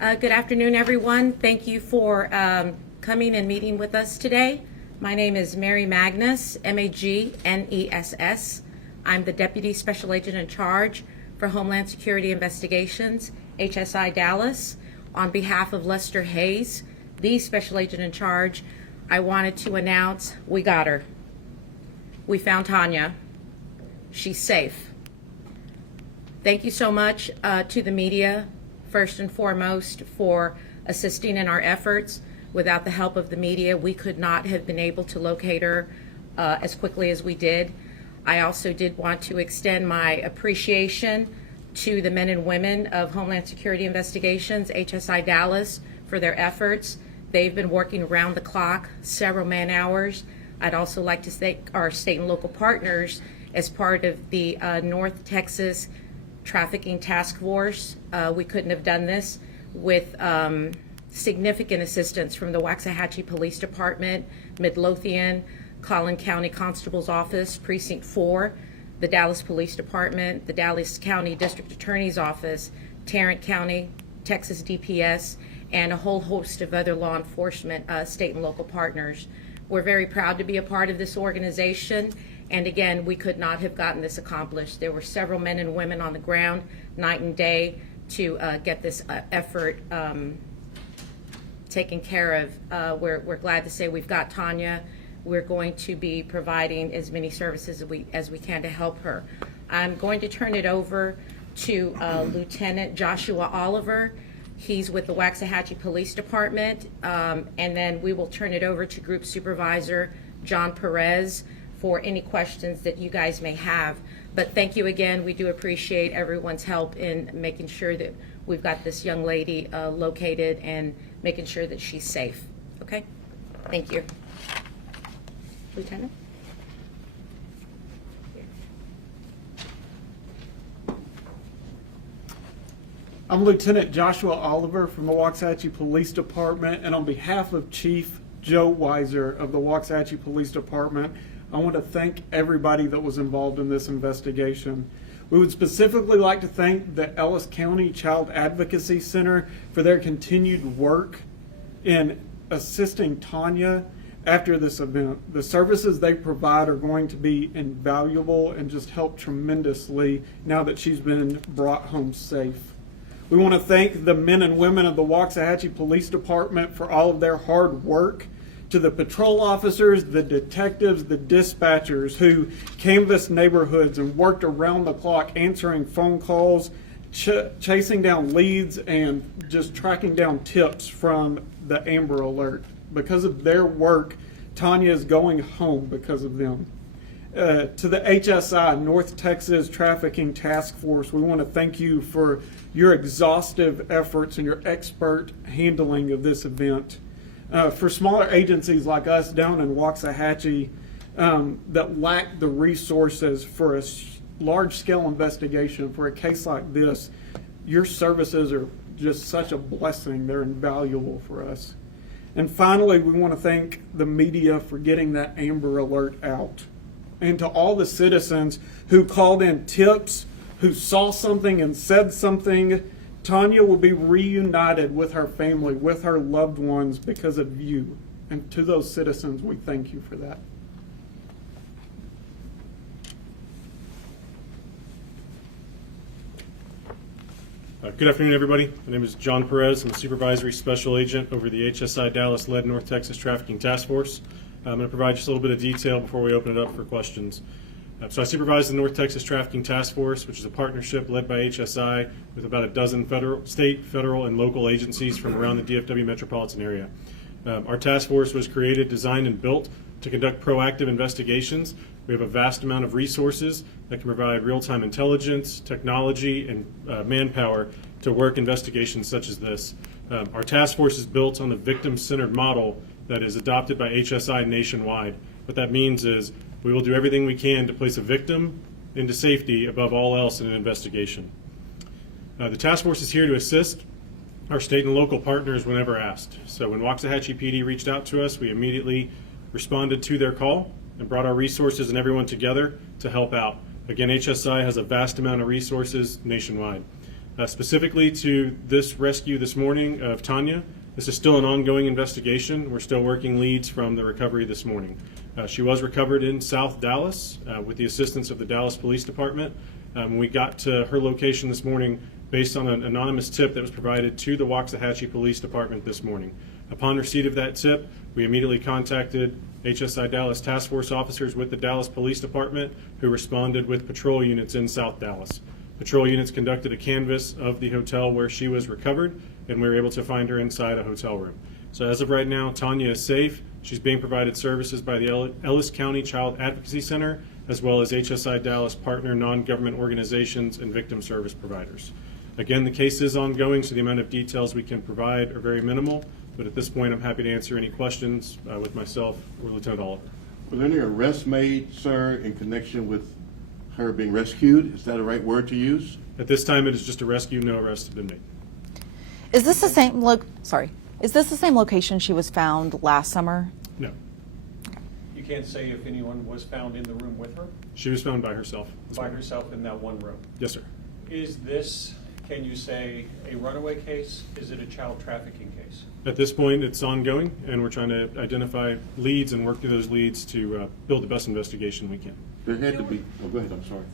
Good afternoon, everyone. Thank you for coming and meeting with us today. My name is Mary Magness, Magness. I'm the Deputy Special Agent in charge for Homeland Security Investigations, HSI Dallas. On behalf of Lester Hayes, the Special Agent in charge, I wanted to announce we got her. We found Tanya. She's safe. Thank you so much to the media, first and foremost, for assisting in our efforts. Without the help of the media, we could not have been able to locate her as quickly as we did. I also did want to extend my appreciation to the men and women of Homeland Security Investigations, HSI Dallas, for their efforts. They've been working around the clock, several man hours. I'd also like to thank our state and local partners as part of the North Texas Trafficking Task Force. We couldn't have done this with significant assistance from the Waxahachie Police Department, Midlothian, Collin County Constable's Office, Precinct 4, the Dallas Police Department, the Dallas County District Attorney's Office, Tarrant County, Texas DPS, and a whole host of other law enforcement state and local partners. We're very proud to be a part of this organization. And again, we could not have gotten this accomplished. There were several men and women on the ground night and day to get this effort taken care of. We're glad to say we've got Tanya. We're going to be providing as many services as we can to help her. I'm going to turn it over to Lieutenant Joshua Oliver. He's with the Waxahachie Police Department. And then we will turn it over to Group Supervisor John Perez for any questions that you guys may have. But thank you again. We do appreciate everyone's help in making sure that we've got this young lady located and making sure that she's safe. Okay? Thank you. Lieutenant? I'm Lieutenant Joshua Oliver from the Waxahachie Police Department, and on behalf of Chief Joe Weiser of the Waxahachie Police Department, I want to thank everybody that was involved in this investigation. We would specifically like to thank the Ellis County Child Advocacy Center for their continued work in assisting Tanya after this event. The services they provide are going to be invaluable and just help tremendously now that she's been brought home safe. We want to thank the men and women of the Waxahachie Police Department for all of their hard work, to the patrol officers, the detectives, the dispatchers who canvassed neighborhoods and worked around the clock answering phone calls, chasing down leads, and just tracking down tips from the Amber Alert. Because of their work, Tanya is going home because of them. To the HSI, North Texas Trafficking Task Force, we want to thank you for your exhaustive efforts and your expert handling of this event. For smaller agencies like us down in Waxahachie that lack the resources for a large-scale investigation, for a case like this, your services are just such a blessing. They're invaluable for us. And finally, we want to thank the media for getting that Amber Alert out. And to all the citizens who called in tips, who saw something and said something, Tanya will be reunited with her family, with her loved ones because of you. And to those citizens, we thank you for that. Good afternoon, everybody. My name is John Perez. I'm a Supervisory Special Agent over the HSI Dallas-led North Texas Trafficking Task Force. I'm going to provide just a little bit of detail before we open it up for questions. So I supervise the North Texas Trafficking Task Force, which is a partnership led by HSI with about a dozen state, federal, and local agencies from around the DFW metropolitan area. Our task force was created, designed, and built to conduct proactive investigations. We have a vast amount of resources that can provide real-time intelligence, technology, and manpower to work investigations such as this. Our task force is built on the victim-centered model that is adopted by HSI nationwide. What that means is we will do everything we can to place a victim into safety above all else in an investigation. The task force is here to assist our state and local partners whenever asked. So when Waxahachie PD reached out to us, we immediately responded to their call and brought our resources and everyone together to help out. Again, HSI has a vast amount of resources nationwide. Specifically to this rescue this morning of Tanya, this is still an ongoing investigation. We're still working leads from the recovery this morning. She was recovered in South Dallas with the assistance of the Dallas Police Department. We got to her location this morning based on an anonymous tip that was provided to the Waxahachie Police Department this morning. Upon receipt of that tip, we immediately contacted HSI Dallas task force officers with the Dallas Police Department, who responded with patrol units in South Dallas. Patrol units conducted a canvass of the hotel where she was recovered, and we were able to find her inside a hotel room. So as of right now, Tanya is safe. She's being provided services by the Ellis County Child Advocacy Center, as well as HSI Dallas partner non-government organizations and victim service providers. Again, the case is ongoing, so the amount of details we can provide are very minimal, but at this point, I'm happy to answer any questions with myself or Lieutenant Oliver. Were there any arrests made, sir, in connection with her being rescued? Is that a right word to use? At this time, it is just a rescue. No arrests have been made. Is this the same Is this the same location she was found last summer? No. You can't say if anyone was found in the room with her, She was found by herself. by herself in that one room. Yes, sir. Is this, can you say, a runaway case? Is it a child trafficking case? At this point, it's ongoing, and we're trying to identify leads and work through those leads to build the best investigation we can. There had to be, oh, go ahead, I'm sorry.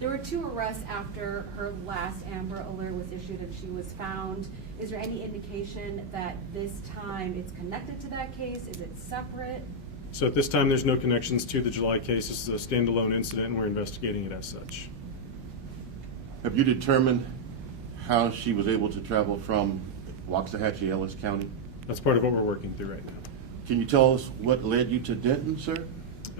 There were 2 arrests after her last Amber Alert was issued and she was found. Is there any indication that this time it's connected to that case? Is it separate? So at this time, there's no connections to the July case. This is a standalone incident, and we're investigating it as such. Have you determined how she was able to travel from Waxahachie, Ellis County? That's part of what we're working through right now. Can you tell us what led you to Denton, sir?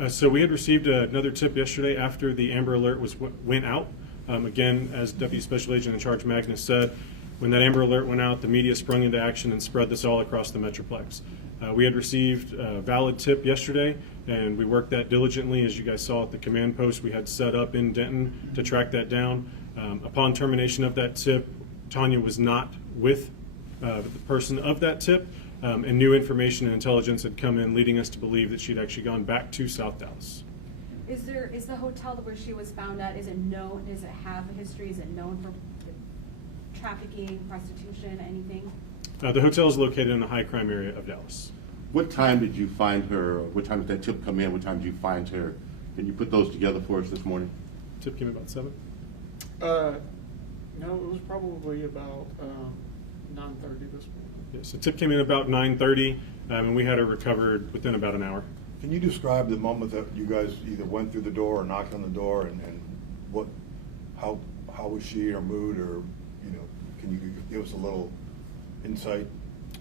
So we had received another tip yesterday after the Amber Alert went out. Again, as Deputy Special Agent in Charge Magnus said, when that Amber Alert went out, the media sprung into action and spread this all across the Metroplex. We had received a valid tip yesterday, and we worked that diligently. As you guys saw at the command post we had set up in Denton to track that down. Upon termination of that tip, Tanya was not with the person of that tip, and new information and intelligence had come in, leading us to believe that she'd actually gone back to South Dallas. Is the hotel where she was found at, is it known, does it have a history? Is it known for trafficking, prostitution, anything? The hotel is located in a high crime area of Dallas. What time did you find her? What time did that tip come in? What time did you find her? Can you put those together for us this morning? Tip came about 7. No, it was probably about 9:30 this morning. Yes, the tip came in about 9:30, and we had her recovered within about an hour. Can you describe the moment that you guys either went through the door or knocked on the door, and how was she in her mood, or can you give us a little insight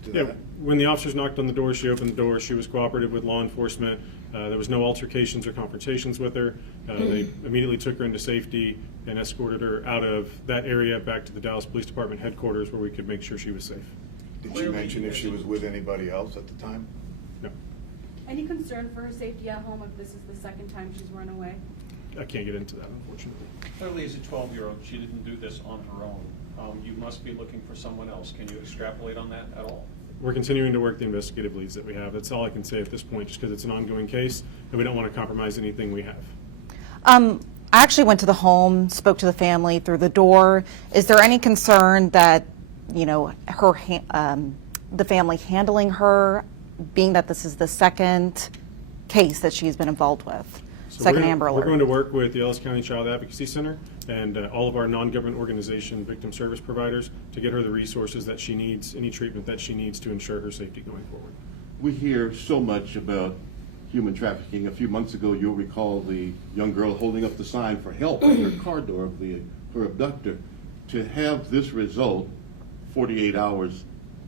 to Yeah, that? when the officers knocked on the door, she opened the door. She was cooperative with law enforcement. There was no altercations or confrontations with her. They immediately took her into safety and escorted her out of that area back to the Dallas Police Department headquarters, where we could make sure she was safe. Did she mention if she was with anybody else at the time? No, Any concern for her safety at home if this is the second time she's run away? I can't get into that, unfortunately. Clearly, as a 12-year-old, she didn't do this on her own. You must be looking for someone else. Can you extrapolate on that at all? We're continuing to work the investigative leads that we have. That's all I can say at this point, just because it's an ongoing case, and we don't want to compromise anything we have. I actually went to the home, spoke to the family through the door. Is there any concern that, the family handling her, being that this is the second case that she's been involved with? So Second Amber Alert. We're going to work with the Ellis County Child Advocacy Center and all of our non-government organization victim service providers to get her the resources that she needs, any treatment that she needs to ensure her safety going forward. We hear so much about human trafficking. A few months ago, you'll recall the young girl holding up the sign for help at her car door of her abductor. To have this result 48 hours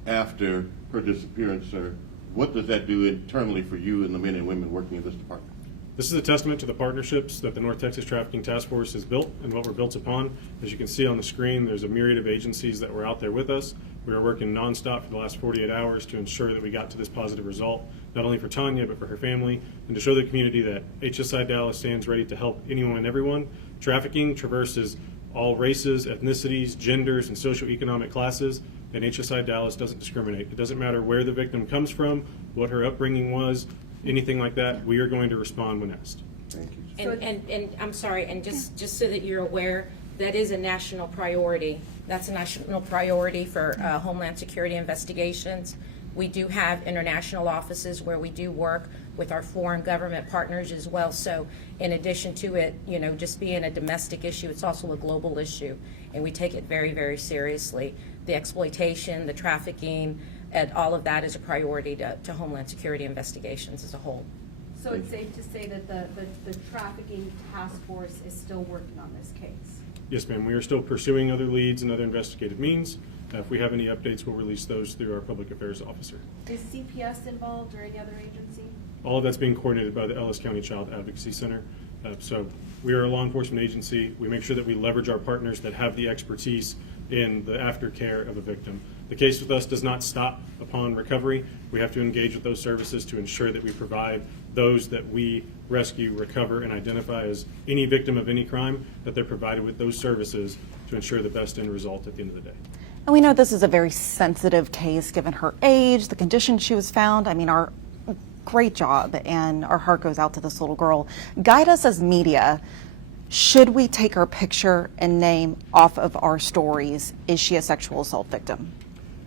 after her disappearance, sir, what does that do internally for you and the men and women working in this department? This is a testament to the partnerships that the North Texas Trafficking Task Force has built and what we're built upon. As you can see on the screen, there's a myriad of agencies that were out there with us. We were working nonstop for the last 48 hours to ensure that we got to this positive result, not only for Tanya, but for her family, and to show the community that HSI Dallas stands ready to help anyone and everyone. Trafficking traverses all races, ethnicities, genders, and socioeconomic classes, and HSI Dallas doesn't discriminate. It doesn't matter where the victim comes from, what her upbringing was, anything like that. We are going to respond when asked. Thank you. And I'm sorry, and just so that you're aware, that is a national priority That's a national priority for Homeland Security investigations. We do have international offices where we do work with our foreign government partners as well. So in addition to it, just being a domestic issue, it's also a global issue. And we take it very, very seriously. The exploitation, the trafficking, and all of that is a priority to Homeland Security investigations as a whole. So it's safe to say that the trafficking task force is still working on this case? Yes, ma'am. We are still pursuing other leads and other investigative means. If we have any updates, we'll release those through our public affairs officer. Is CPS involved or any other agency? All of that's being coordinated by the Ellis County Child Advocacy Center. So we are a law enforcement agency. We make sure that we leverage our partners that have the expertise in the aftercare of a victim. The case with us does not stop upon recovery. We have to engage with those services to ensure that we provide those that we rescue, recover, and identify as any victim of any crime, that they're provided with those services to ensure the best end result at the end of the day. And we know this is a very sensitive case given her age, the condition she was found. I mean, our great job, and our heart goes out to this little girl. Guide us as media. Should we take her picture and name off of our stories? Is she a sexual assault victim?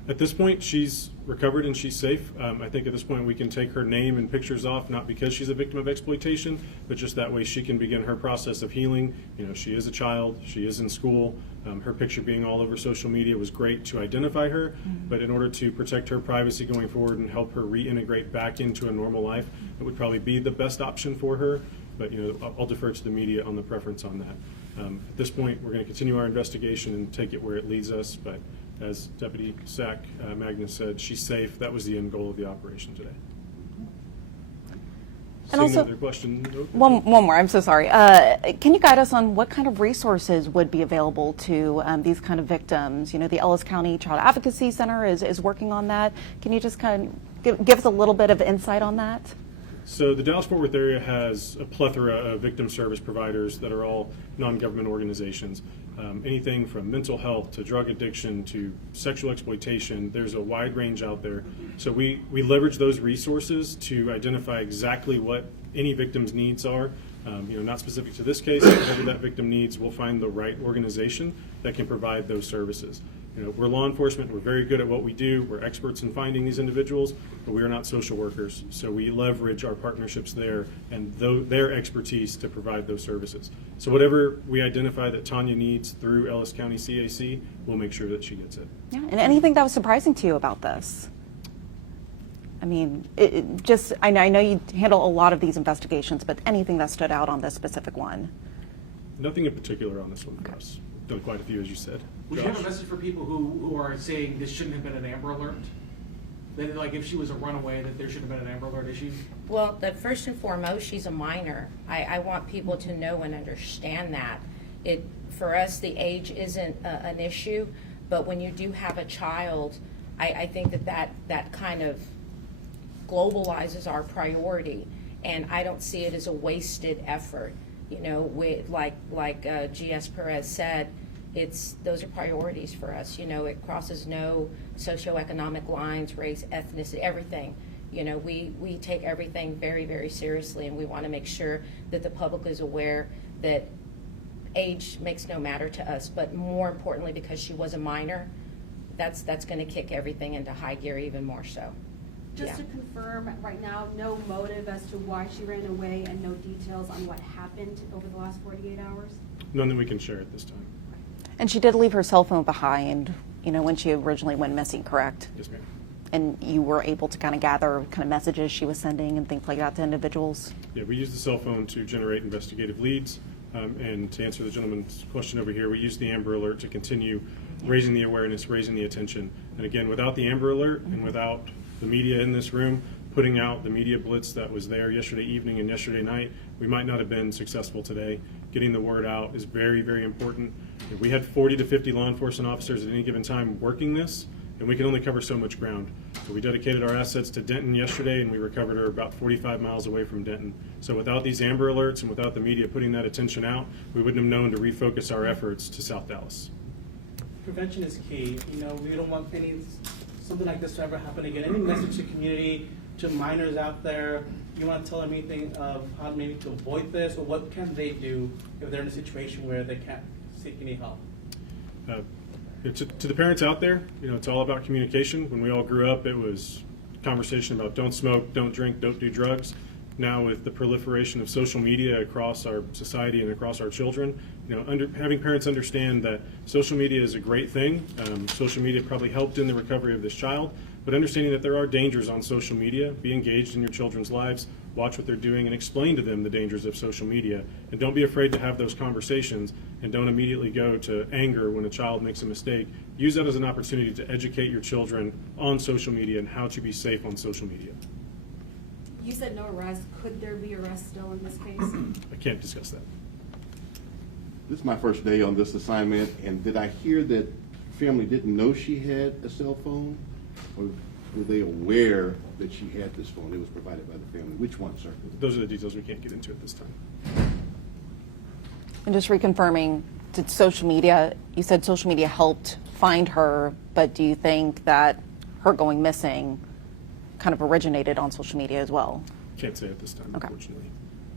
At this point, she's recovered and she's safe. I think at this point we can take her name and pictures off, not because she's a victim of exploitation, but just that way she can begin her process of healing. She is a child, she is in school. Her picture being all over social media was great to identify her, but in order to protect her privacy going forward and help her reintegrate back into a normal life, it would probably be the best option for her. But I'll defer to the media on the preference on that. At this point, we're going to continue our investigation and take it where it leads us. But as Deputy Sack Magnus said, she's safe. That was the end goal of the operation today. And Seeing also, no other question. one more. I'm so sorry. Can you guide us on what kind of resources would be available to these kind of victims? The Ellis County Child Advocacy Center is working on that. Can you just kind of give us a little bit of insight on that? So the Dallas-Fort Worth area has a plethora of victim service providers that are all non-government organizations. Anything from mental health to drug addiction to sexual exploitation, there's a wide range out there. So we leverage those resources to identify exactly what any victim's needs are. Not specific to this case, whatever that victim needs, we'll find the right organization that can provide those services. We're law enforcement, we're very good at what we do, we're experts in finding these individuals, but we are not social workers. So we leverage our partnerships there and their expertise to provide those services. So whatever we identify that Tanya needs through Ellis County CAC, we'll make sure that she gets it. Yeah. And anything that was surprising to you about this? I mean, I know you handle a lot of these investigations, but anything that stood out on this specific one? Nothing in particular on this one for us. Done quite a few, as you said. Would you have a message for people who are saying this shouldn't have been an Amber Alert? That, like, if she was a runaway, that there should have been an Amber Alert issue? Well, first and foremost, she's a minor. I want people to know and understand that. For us, the age isn't an issue, but when you do have a child, I think that kind of globalizes our priority, and I don't see it as a wasted effort. Like G.S. Perez said, those are priorities for us. It crosses no socioeconomic lines, race, ethnicity, everything. We take everything very, very seriously, and we want to make sure that the public is aware that age makes no matter to us, but more importantly, because she was a minor, that's going to kick everything into high gear even more so. Just to confirm, right now, no motive as to why she ran away and no details on what happened over the last 48 hours? None that we can share at this time. And she did leave her cell phone behind, when she originally went missing, correct? Yes, ma'am. And you were able to kind of gather kind of messages she was sending and things like that to individuals? Yeah, we use the cell phone to generate investigative leads. And to answer the gentleman's question over here, we use the Amber Alert to continue raising the awareness, raising the attention. And again, without the Amber Alert and without the media in this room putting out the media blitz that was there yesterday evening and yesterday night, we might not have been successful today. Getting the word out is very, very important. We had 40 to 50 law enforcement officers at any given time working this, and we can only cover so much ground. So we dedicated our assets to Denton yesterday, and we recovered her about 45 miles away from Denton. So without these Amber Alerts and without the media putting that attention out, we wouldn't have known to refocus our efforts to South Dallas. Prevention is key. We don't want something like this to ever happen again. Any message to community, to minors out there, you want to tell them anything of how maybe to avoid this, or what can they do if they're in a situation where they can't seek any help? To the parents out there, it's all about communication. When we all grew up, it was conversation about don't smoke, don't drink, don't do drugs. Now with the proliferation of social media across our society and across our children, having parents understand that social media is a great thing. Social media probably helped in the recovery of this child, but understanding that there are dangers on social media. Be engaged in your children's lives, watch what they're doing, and explain to them the dangers of social media. And don't be afraid to have those conversations, and don't immediately go to anger when a child makes a mistake. Use that as an opportunity to educate your children on social media and how to be safe on social media. You said no arrest. Could there be arrest still in this case? I can't discuss that. This is my first day on this assignment, and did I hear that family didn't know she had a cell phone? Or were they aware that she had this phone? It was provided by the family. Which one, sir? Those are the details we can't get into at this time. And just reconfirming, did social media, you said social media helped find her, but do you think that her going missing kind of originated on social media as well? Can't say at this time, Okay. unfortunately.